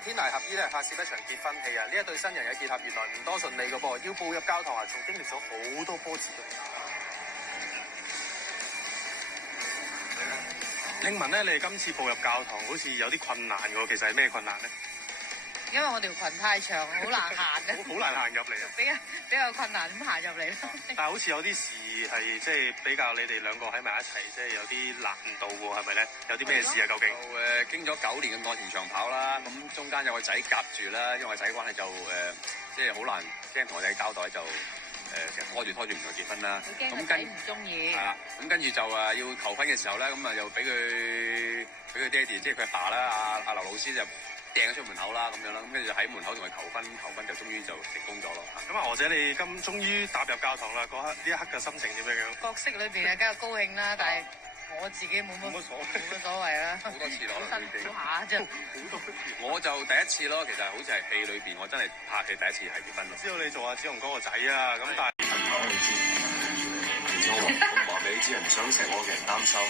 天涯合依咧拍攝一場結婚戲啊！呢一對新人嘅結合原來唔多順利嘅噃，要步入教堂啊，仲經歷咗好多波折嘅。聽聞咧，你哋今次步入教堂好似有啲困難嘅喎，其實係咩困難咧？因為我條裙太長，好難行嘅。好難行入嚟啊！比較困難咁行入嚟咯。但係好似有啲事係即係比較你哋兩個喺埋一齊，即係有啲難度喎，係咪咧？有啲咩事啊？究竟？經咗9年嘅愛情長跑啦，咁中間有個仔夾住啦，因為個仔關係就即係好難，即係同我仔交代就成日拖住唔同結婚啦。咁個仔唔中意。係啦，咁跟住就要求婚嘅時候咧，咁啊又俾佢爹哋，即係佢阿爸啦，阿劉老師就掟咗出門口啦，咁樣啦，咁跟住就喺門口同佢求婚就終於就成功咗咯。咁啊，何姐你終於踏入教堂啦，呢一刻嘅心情點樣樣？角色裏邊啊，梗係高興啦，但係我自己冇乜所謂啦。好多次咯，好辛苦下啫。好多次。我就第一次咯，其實好似係戲裏邊，我真係拍戲第一次係結婚咯。知道你做阿子雄哥個仔啊，咁但係其實我話俾啲人想錫我嘅人擔心。